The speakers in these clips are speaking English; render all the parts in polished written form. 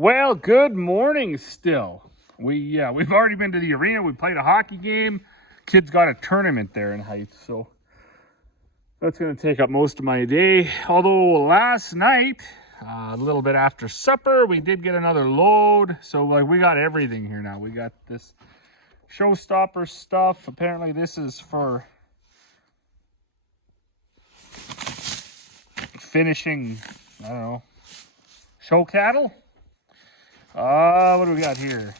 Well, good morning still. We've already been to the arena. We played a hockey game. Kids got a tournament there in Heights, so that's going to take up most of my day. Although last night, a little bit after supper, we did get another load. So we got everything here now. We got this showstopper stuff. Apparently this is for finishing, I don't know, show cattle. What do we got here?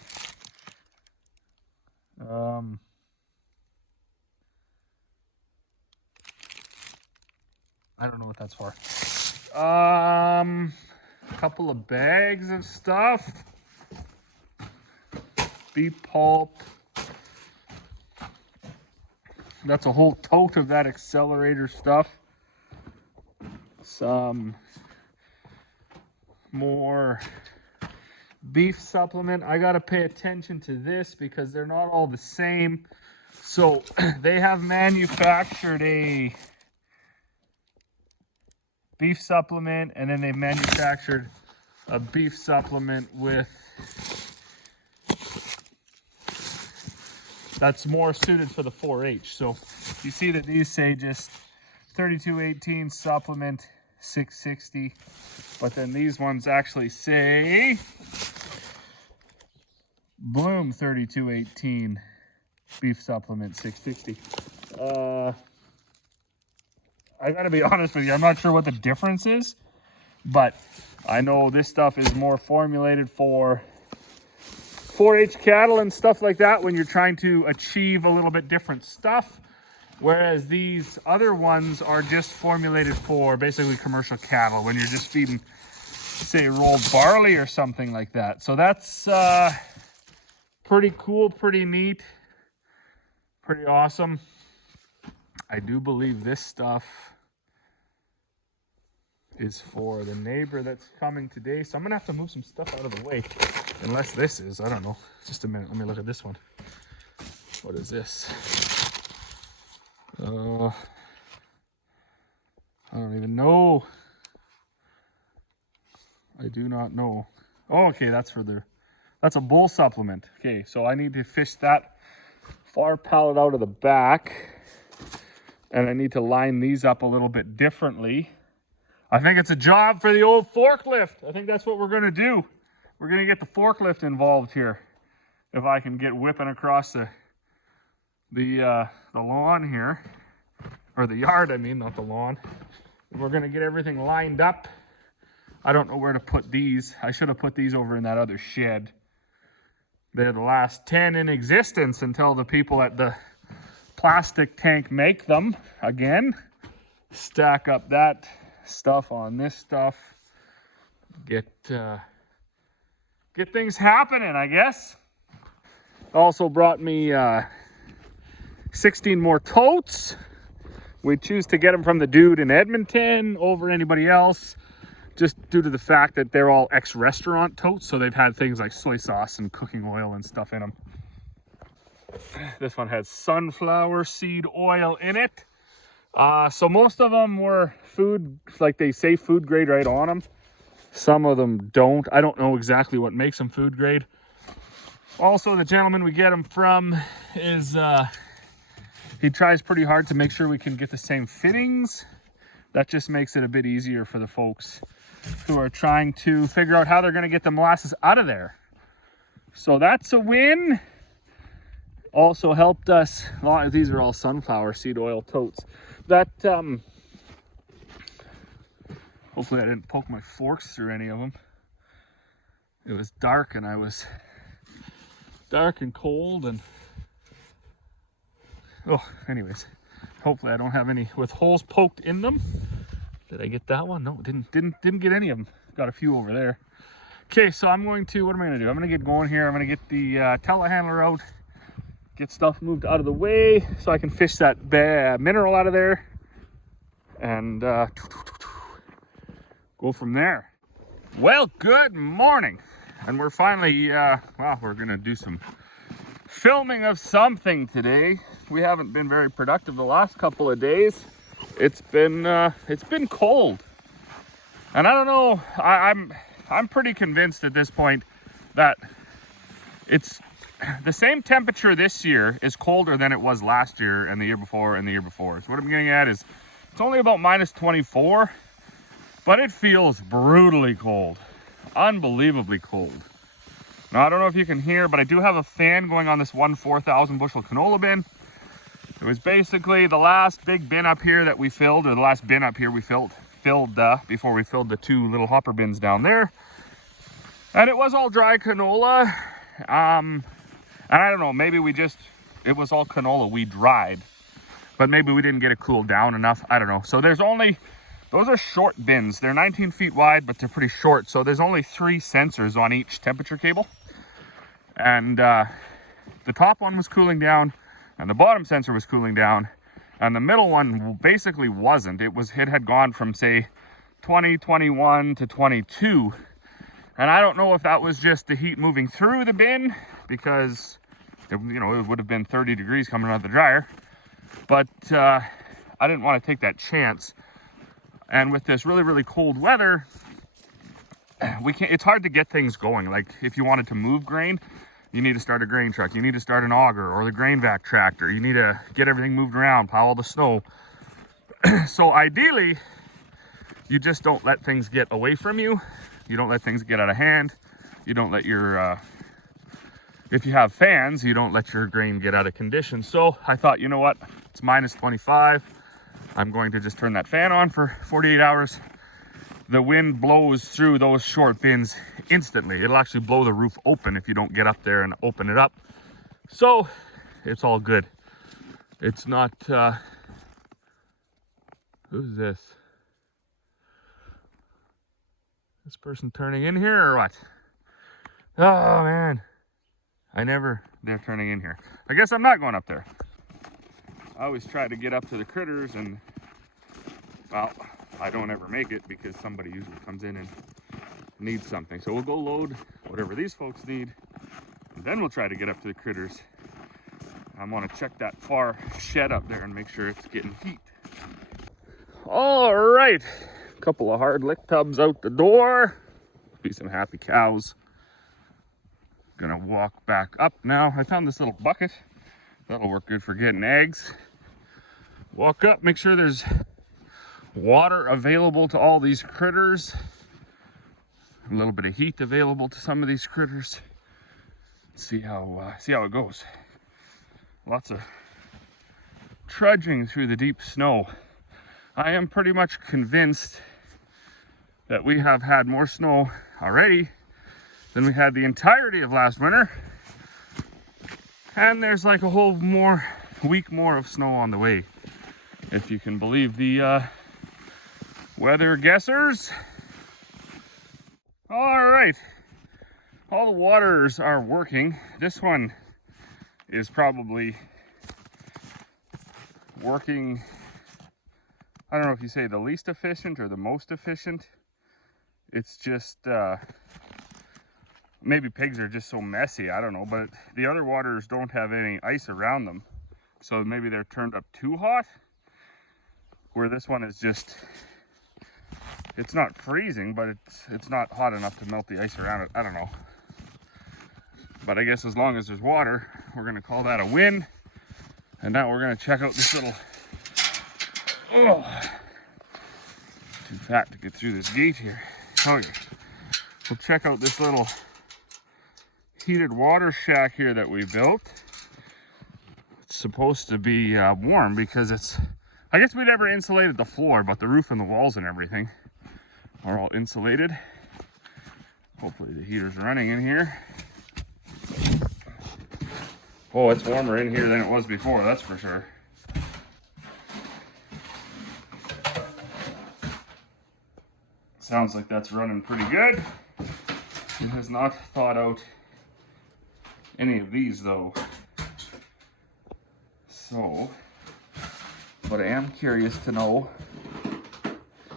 I don't know what that's for. A couple of bags of stuff. Beef pulp. That's a whole tote of that accelerator stuff. Some more beef supplement. I got to pay attention to this because they're not all the same. So they have manufactured a beef supplement, and then they manufactured a beef supplement with that's more suited for the 4-H. So you see that these say just 3218 supplement 660, but then these ones actually say Bloom 3218 beef supplement 660. I gotta be honest with you, I'm not sure what the difference is, but I know this stuff is more formulated for 4-H cattle and stuff like that when you're trying to achieve a little bit different stuff, whereas these other ones are just formulated for basically commercial cattle when you're just feeding, say, rolled barley or something like that. So that's pretty cool, pretty neat, pretty awesome. I do believe this stuff is for the neighbor that's coming today, so I'm gonna have to move some stuff out of the way, unless this is, I don't know. Just a minute, let me look at this one. What is this? I don't even know. I do not know. Oh, okay, that's a bull supplement. Okay, so I need to fish that far pallet out of the back, and I need to line these up a little bit differently. I think it's a job for the old forklift. I think that's what we're gonna do. We're gonna get the forklift involved here. If I can get whipping across the lawn here, or the yard, I mean, not the lawn. And we're gonna get everything lined up. I don't know where to put these. I should have put these over in that other shed. They're the last 10 in existence until the people at the plastic tank make them again. Stack up that stuff on this stuff. Get things happening, I guess. Also brought me 16 more totes. We choose to get them from the dude in Edmonton over anybody else, just due to the fact that they're all ex-restaurant totes, so they've had things like soy sauce and cooking oil and stuff in them. This one has sunflower seed oil in it. So most of them were food, like they say food grade right on them. Some of them don't. I don't know exactly what makes them food grade. Also, the gentleman we get them from is, he tries pretty hard to make sure we can get the same fittings. That just makes it a bit easier for the folks who are trying to figure out how they're going to get the molasses out of there. So that's a win. Also helped us, these are all sunflower seed oil totes. That, hopefully I didn't poke my forks through any of them. It was dark and I was dark and cold and, oh, anyways, hopefully I don't have any with holes poked in them. Did I get that one? No, didn't get any of them. Got a few over there. Okay, so I'm going to, what am I gonna do? I'm gonna get going here. I'm gonna get the telehandler out, get stuff moved out of the way so I can fish that mineral out of there and go from there. Well, good morning. And we're finally, we're gonna do some filming of something today. We haven't been very productive the last couple of days. It's been cold. And I don't know, I'm pretty convinced at this point that it's the same temperature this year is colder than it was last year and the year before and the year before. So what I'm getting at is it's only about minus 24, but it feels brutally cold, unbelievably cold. Now, I don't know if you can hear, but I do have a fan going on this 4,000 bushel canola bin. It was basically the last big bin up here that we filled, or the last bin up here we filled before we filled the 2 little hopper bins down there. And it was all dry canola. And I don't know, maybe it was all canola we dried, but maybe we didn't get it cooled down enough. I don't know. So those are short bins. They're 19 feet wide, but they're pretty short. So there's only 3 sensors on each temperature cable. And the top one was cooling down and the bottom sensor was cooling down. And the middle one basically wasn't. It had gone from, say, 20, 21 to 22. And I don't know if that was just the heat moving through the bin, because it would have been 30 degrees coming out of the dryer. But I didn't want to take that chance. And with this really, really cold weather, it's hard to get things going. Like, if you wanted to move grain, you need to start a grain truck, you need to start an auger or the grain vac tractor, you need to get everything moved around, pile all the snow. So ideally, you just don't let things get away from you. You don't let things get out of hand. You don't let your, if you have fans, you don't let your grain get out of condition. So I thought, you know what, it's minus 25. I'm going to just turn that fan on for 48 hours. The wind blows through those short bins instantly. It'll actually blow the roof open if you don't get up there and open it up. So it's all good. It's not, who's this? This person turning in here or what? Oh man, they're turning in here. I guess I'm not going up there. I always try to get up to the critters and, well, I don't ever make it because somebody usually comes in and needs something. So we'll go load whatever these folks need, and then we'll try to get up to the critters. I want to check that far shed up there and make sure it's getting heat. All right, a couple of hard lick tubs out the door. Be some happy cows. Gonna walk back up now. I found this little bucket. That'll work good for getting eggs. Walk up, make sure there's water available to all these critters. A little bit of heat available to some of these critters. See how it goes. Lots of trudging through the deep snow. I am pretty much convinced that we have had more snow already than we had the entirety of last winter. And there's like a whole week more of snow on the way, if you can believe the weather guessers. All right, all the waters are working. This one is probably working, I don't know if you say the least efficient or the most efficient. It's just, maybe pigs are just so messy, I don't know, but the other waters don't have any ice around them. So maybe they're turned up too hot, where this one is just, it's not freezing, but it's not hot enough to melt the ice around it. I don't know. But I guess as long as there's water, we're gonna call that a win. And now we're gonna check out this little, oh, too fat to get through this gate here. Oh yeah. We'll check out this little heated water shack here that we built. It's supposed to be warm because I guess we never insulated the floor, but the roof and the walls and everything are all insulated. Hopefully the heater's running in here. Oh, it's warmer in here than it was before, that's for sure. Sounds like that's running pretty good. It has not thawed out any of these though. So, but I am curious to know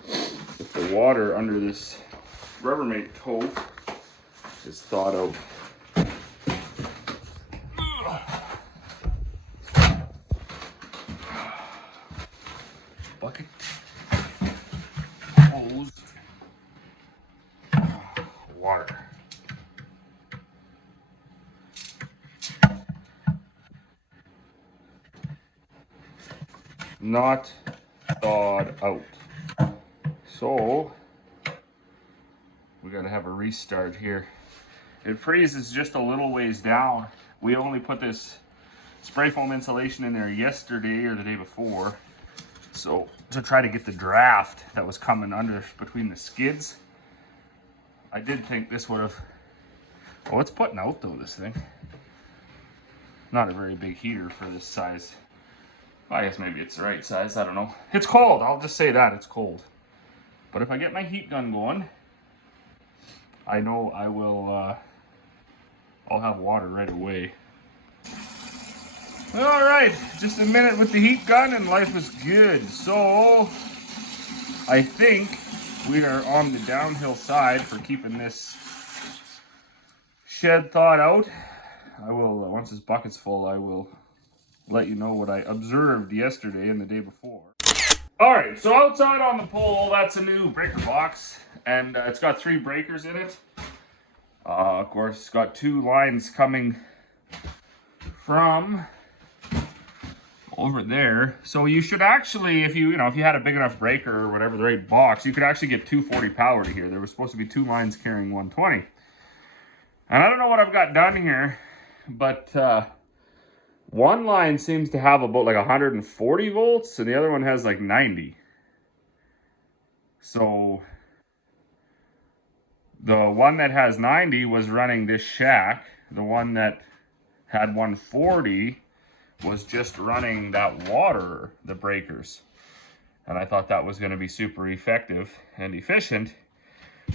if the water under this Rubbermaid toe is thawed out. Bucket, hose, not thawed out. So we gotta have a restart here. It freezes just a little ways down. We only put this spray foam insulation in there yesterday or the day before. So to try to get the draft that was coming under between the skids. I did think this would have, oh, it's putting out though, this thing. Not a very big heater for this size. I guess maybe it's the right size, I don't know. It's cold, I'll just say that, it's cold. But if I get my heat gun going, I know I will, I'll have water right away. All right, just a minute with the heat gun and life is good. So, I think we are on the downhill side for keeping this shed thawed out. I will, once this bucket's full, I will let you know what I observed yesterday and the day before. All right, so outside on the pole, that's a new breaker box, and it's got 3 breakers in it. Of course, it's got 2 lines coming from over there. So you should actually, if you had a big enough breaker or whatever, the right box, you could actually get 240 power to here. There was supposed to be 2 lines carrying 120. And I don't know what I've got done here, but one line seems to have about like 140 volts and the other one has like 90. So the one that has 90 was running this shack. The one that had 140 was just running that water, the breakers. And I thought that was going to be super effective and efficient.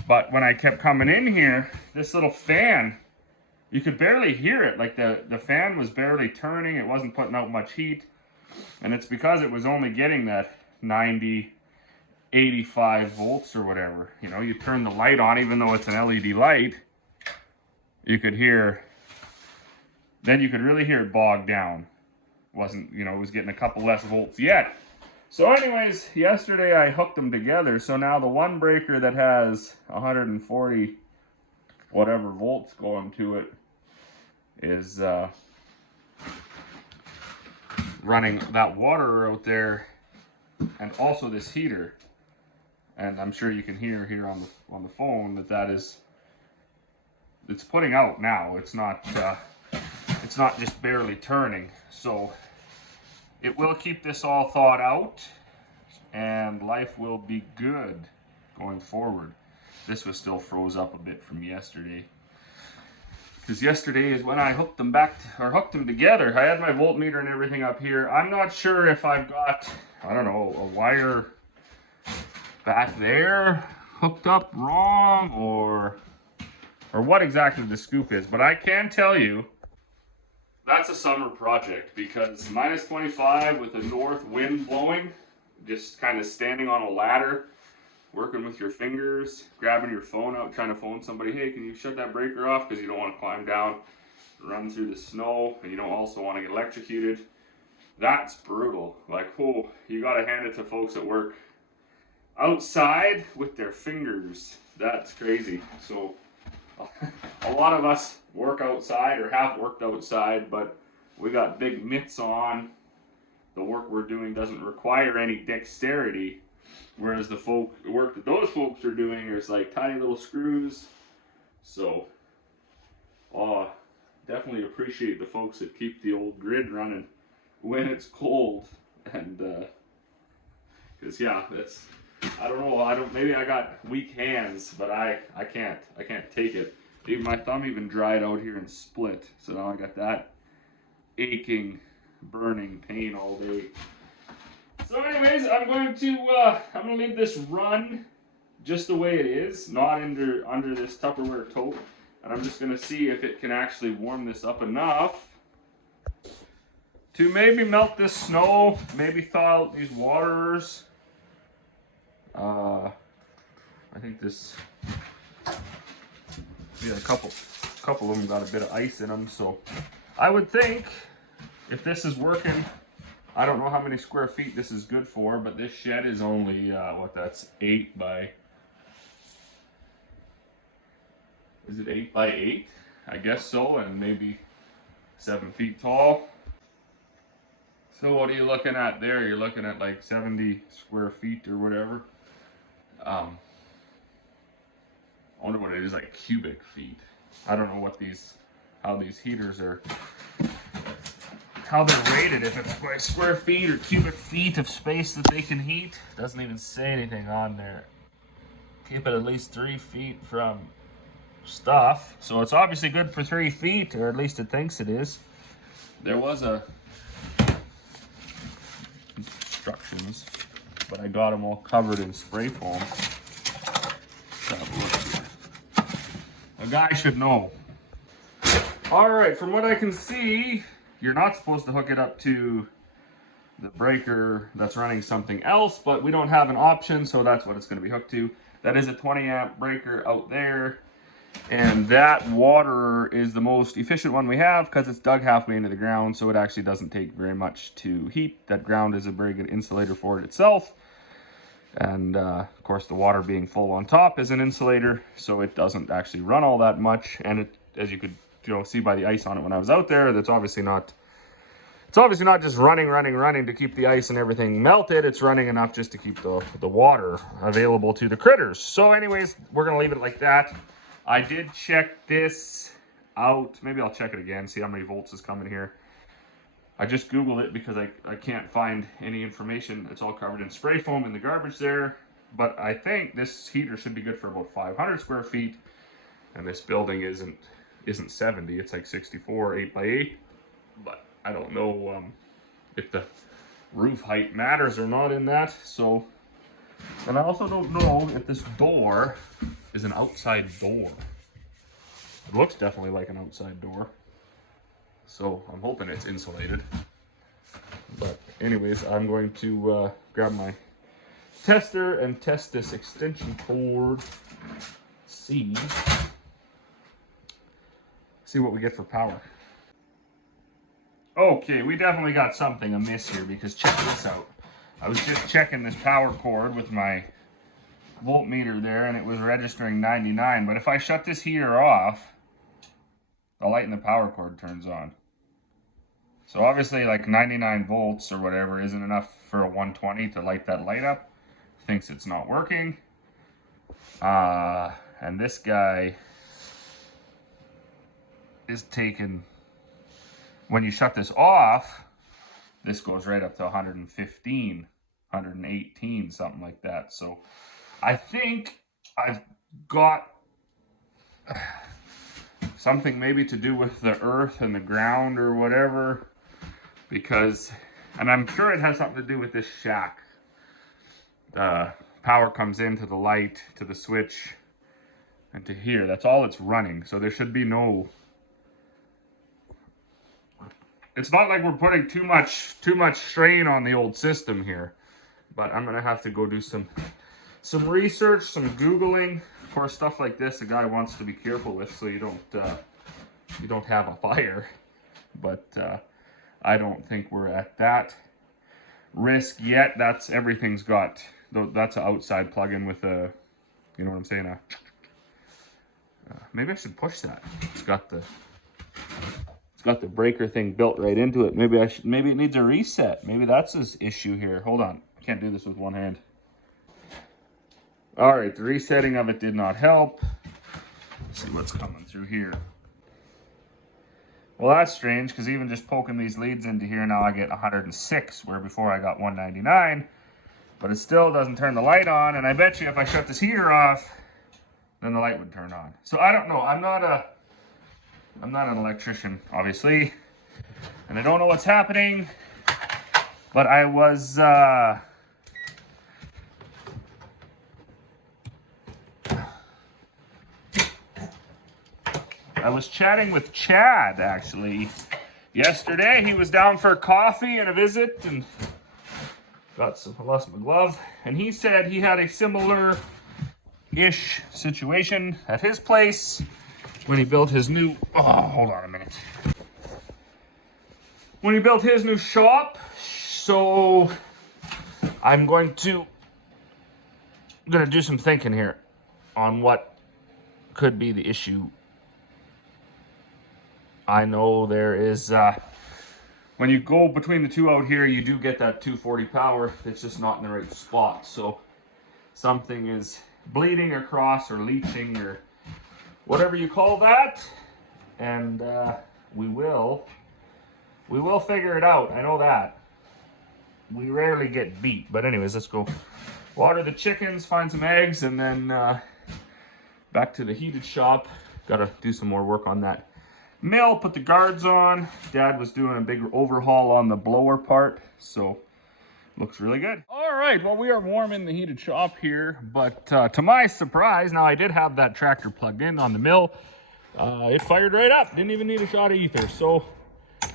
But when I kept coming in here, this little fan, you could barely hear it. Like the fan was barely turning. It wasn't putting out much heat. And it's because it was only getting that 90, 85 volts or whatever. You know, you turn the light on, even though it's an LED light, you could hear, then you could really hear it bog down. Wasn't, you know, it was getting a couple less volts yet. So anyways, yesterday I hooked them together. So now the one breaker that has 140 whatever volts going to it is running that water out there and also this heater. And I'm sure you can hear here on the phone that is, it's putting out now. It's not just barely turning. So it will keep this all thawed out and life will be good going forward. This was still froze up a bit from yesterday. Because yesterday is when I hooked them together. I had my voltmeter and everything up here. I'm not sure if I've got, I don't know, a wire back there hooked up wrong or what exactly the scoop is. But I can tell you, that's a summer project because minus 25 with a north wind blowing, just kind of standing on a ladder, working with your fingers, grabbing your phone out, trying to phone somebody, hey, can you shut that breaker off? Because you don't want to climb down, run through the snow, and you don't also want to get electrocuted. That's brutal. Like, oh, you got to hand it to folks that work outside with their fingers. That's crazy. So a lot of us work outside or have worked outside, but we got big mitts on. The work we're doing doesn't require any dexterity, whereas the work that those folks are doing is like tiny little screws. So definitely appreciate the folks that keep the old grid running when it's cold. And because yeah, that's, I don't know, maybe I got weak hands, but I can't take it. Even my thumb even dried out here and split. So now I got that aching, burning pain all day. So anyways, I'm going to leave this run just the way it is, not under this Tupperware tote. And I'm just going to see if it can actually warm this up enough to maybe melt this snow, maybe thaw out these waters. I think this, yeah, a couple of them got a bit of ice in them. So I would think if this is working, I don't know how many square feet this is good for, but this shed is only, that's 8 by, is it 8 by 8? I guess so, and maybe 7 feet tall. So what are you looking at there? You're looking at like 70 square feet or whatever. I wonder what it is, like cubic feet. I don't know what how these heaters are, how they're rated, if it's by square feet or cubic feet of space that they can heat. Doesn't even say anything on there. Keep it at least 3 feet from stuff. So it's obviously good for 3 feet, or at least it thinks it is. There was instructions, but I got them all covered in spray foam. Let's have a look here. A guy should know. All right, from what I can see, you're not supposed to hook it up to the breaker that's running something else, but we don't have an option, so that's what it's going to be hooked to. That is a 20 amp breaker out there, and that water is the most efficient one we have because it's dug halfway into the ground, so it actually doesn't take very much to heat. That ground is a very good insulator for it itself, and of course the water being full on top is an insulator, so it doesn't actually run all that much. And it, as you could see by the ice on it when I was out there, that's obviously not, it's obviously not just running to keep the ice and everything melted. It's running enough just to keep the water available to the critters. So anyways, we're gonna leave it like that. I did check this out. Maybe I'll check it again, see how many volts is coming here. I just Googled it because I can't find any information. It's all covered in spray foam in the garbage there. But I think this heater should be good for about 500 square feet. And this building isn't 70, it's like 64, 8x8. But I don't know if the roof height matters or not in that. So, and I also don't know if this door is an outside door. It looks definitely like an outside door. So I'm hoping it's insulated. But anyways, I'm going to grab my tester and test this extension cord. See what we get for power. Okay, we definitely got something amiss here, because check this out. I was just checking this power cord with my voltmeter there, and it was registering 99. But if I shut this heater off, the light in the power cord turns on. So obviously like 99 volts or whatever isn't enough for a 120 to light that light up. Thinks it's not working. And this guy is taking, when you shut this off, this goes right up to 115, 118, something like that. So I think I've got something maybe to do with the earth and the ground or whatever, because, and I'm sure it has something to do with this shack. The power comes into the light, to the switch, and to here. That's all it's running. So there should be no, it's not like we're putting too much strain on the old system here. But I'm gonna have to go do some research, some Googling. Of course, stuff like this, a guy wants to be careful with, so you don't have a fire. But I don't think we're at that risk yet. That's, everything's got, that's an outside plug-in with a, you know what I'm saying? Maybe I should push that. It's got the breaker thing built right into it. Maybe it needs a reset. Maybe that's this issue here. Hold on, I can't do this with one hand. All right, the resetting of it did not help. Let's see what's coming through here. Well, that's strange, because even just poking these leads into here, now I get 106, where before I got 199. But it still doesn't turn the light on, and I bet you if I shut this heater off, then the light would turn on. So I don't know. I'm not an electrician, obviously, and I don't know what's happening. But I was chatting with Chad, actually, yesterday. He was down for coffee and a visit, and I lost my glove. And he said he had a similar-ish situation at his place when he built his new, hold on a minute. When he built his new shop. So I'm going to do some thinking here on what could be the issue. I know there is when you go between the two out here, you do get that 240 power. It's just not in the right spot. So something is bleeding across or leaching or whatever you call that. And we will figure it out. I know that. We rarely get beat. But anyways, let's go water the chickens, find some eggs, and then back to the heated shop. Gotta do some more work on that mill, put the guards on. Dad was doing a big overhaul on the blower part, so looks really good. All right, well, we are warm in the heated shop here, but to my surprise, now I did have that tractor plugged in on the mill. It fired right up, didn't even need a shot of ether, so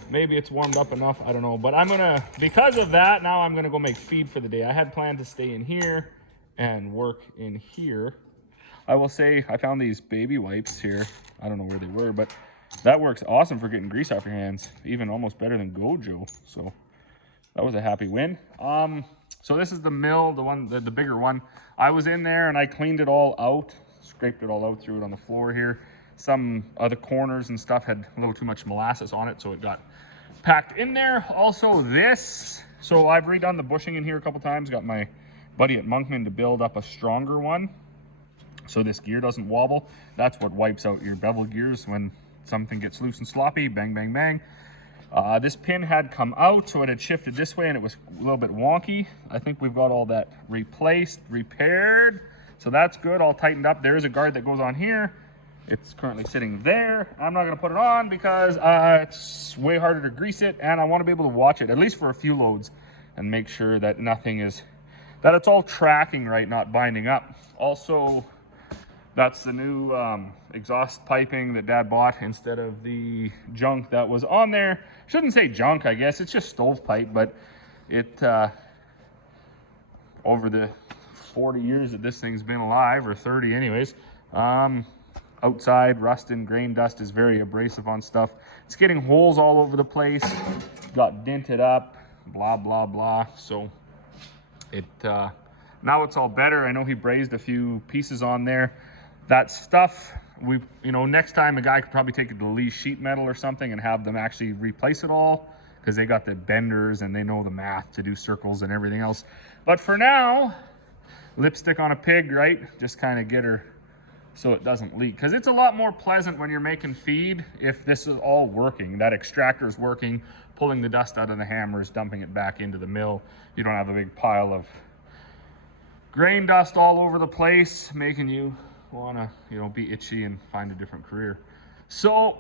maybe it's warmed up enough, I don't know. But I'm gonna, because of that, now I'm gonna go make feed for the day. I had planned to stay in here and work in here. I will say I found these baby wipes here. I don't know where they were, but that works awesome for getting grease off your hands, even almost better than Gojo. So that was a happy win. So this is the mill, the one, the bigger one. I was in there and I cleaned it all out, scraped it all out, threw it on the floor here. Some other corners and stuff had a little too much molasses on it, so it got packed in there. Also this, so I've redone the bushing in here a couple times, got my buddy at Monkman to build up a stronger one so this gear doesn't wobble. That's what wipes out your bevel gears when something gets loose and sloppy. Bang, bang, bang. This pin had come out, so it had shifted this way and it was a little bit wonky. I think we've got all that replaced, repaired, so that's good, all tightened up. There is a guard that goes on here. It's currently sitting there. I'm not gonna put it on because it's way harder to grease it, and I wanna be able to watch it, at least for a few loads, and make sure that nothing is, that it's all tracking right, not binding up. Also, that's the new exhaust piping that Dad bought instead of the junk that was on there. Shouldn't say junk, I guess. It's just stovepipe, but it, over the 40 years that this thing's been alive, or 30 anyways, outside, rust and grain dust is very abrasive on stuff. It's getting holes all over the place, got dented up, blah, blah, blah. So it, now it's all better. I know he brazed a few pieces on there. That stuff, next time a guy could probably take it to Lee Sheet Metal or something and have them actually replace it all, because they got the benders and they know the math to do circles and everything else. But for now, lipstick on a pig, right? Just kind of get her so it doesn't leak, because it's a lot more pleasant when you're making feed if this is all working. That extractor is working, pulling the dust out of the hammers, dumping it back into the mill. You don't have a big pile of grain dust all over the place, making you want to, be itchy and find a different career. So,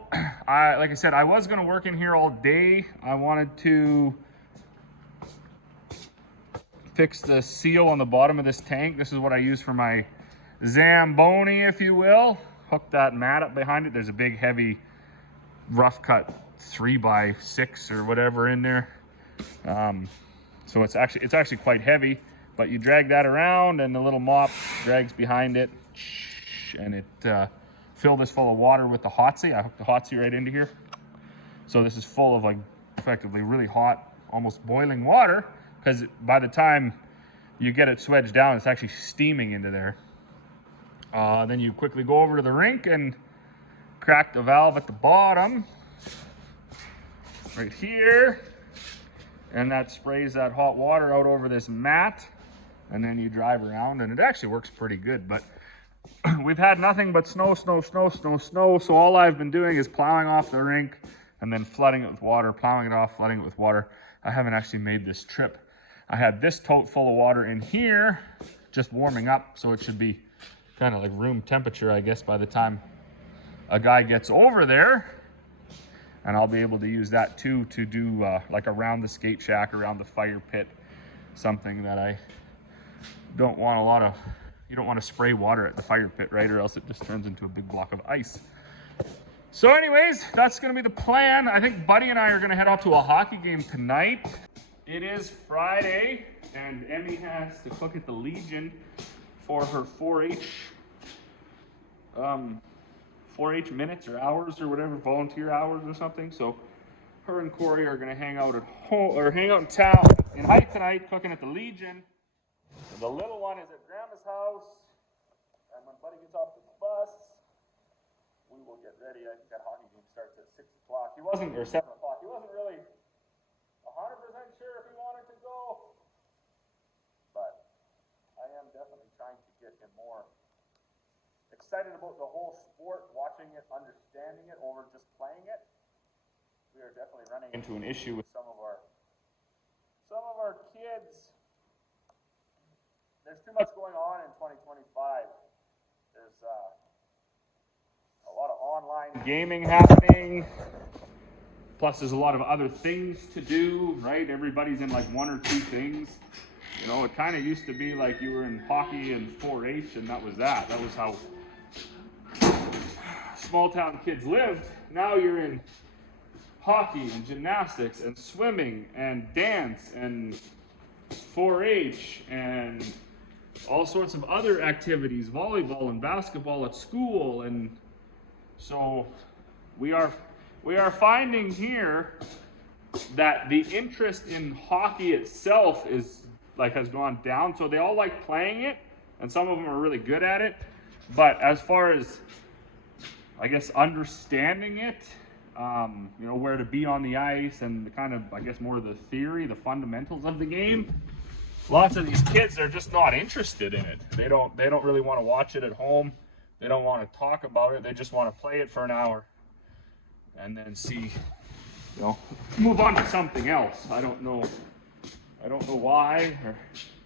like I said, I was going to work in here all day. I wanted to fix the seal on the bottom of this tank. This is what I use for my Zamboni, if you will. Hook that mat up behind it. There's a big, heavy, rough cut 3x6 or whatever in there. So it's actually quite heavy, but you drag that around and the little mop drags behind it, and it fill this full of water with the Hotsy. I hooked the Hotsy right into here. So this is full of, like, effectively really hot, almost boiling water, because by the time you get it swedged down, it's actually steaming into there. Then you quickly go over to the rink and crack the valve at the bottom, right here, and that sprays that hot water out over this mat, and then you drive around, and it actually works pretty good. But we've had nothing but snow, snow, snow, snow, snow, so all I've been doing is plowing off the rink and then flooding it with water, plowing it off, flooding it with water. I haven't actually made this trip. I had this tote full of water in here, just warming up, so it should be kind of like room temperature, I guess, by the time a guy gets over there. And I'll be able to use that too to do like around the skate shack, around the fire pit, something that I don't want a lot of. You don't want to spray water at the fire pit, right? Or else it just turns into a big block of ice. So anyways, that's going to be the plan. I think Buddy and I are going to head out to a hockey game tonight. It is Friday, and Emmy has to cook at the Legion for her 4-H minutes or hours or whatever, volunteer hours or something. So her and Corey are going to hang out at home, or hang out in town in Height tonight, cooking at the Legion. The little one is at Grandma's house, and when Buddy gets off the bus, we will get ready. I think that hockey game starts at 6 o'clock. He wasn't, or 7 o'clock. He wasn't really more excited about the whole sport, watching it, understanding it, over just playing it. We are definitely running into an issue with some of our kids. There's too much going on in 2025. There's a lot of online gaming happening. Plus, there's a lot of other things to do, right? Everybody's in like one or two things. You know, it kind of used to be like you were in hockey and 4-H, and that was that. That was how small town kids lived. Now you're in hockey and gymnastics and swimming and dance and 4-H and all sorts of other activities, volleyball and basketball at school. And so we are finding here that the interest in hockey itself has gone down. So they all like playing it, and some of them are really good at it. But as far as, I guess, understanding it, you know, where to be on the ice and the kind of, I guess, more of the theory, the fundamentals of the game, lots of these kids are just not interested in it. They don't really want to watch it at home. They don't want to talk about it. They just want to play it for an hour and then see, you know, move on to something else. I don't know why, or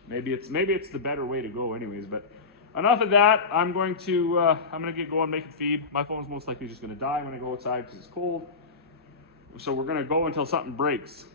maybe it's the better way to go anyways. But enough of that. I'm gonna get going, make a feed. My phone's most likely just gonna die when I go outside because it's cold. So we're gonna go until something breaks.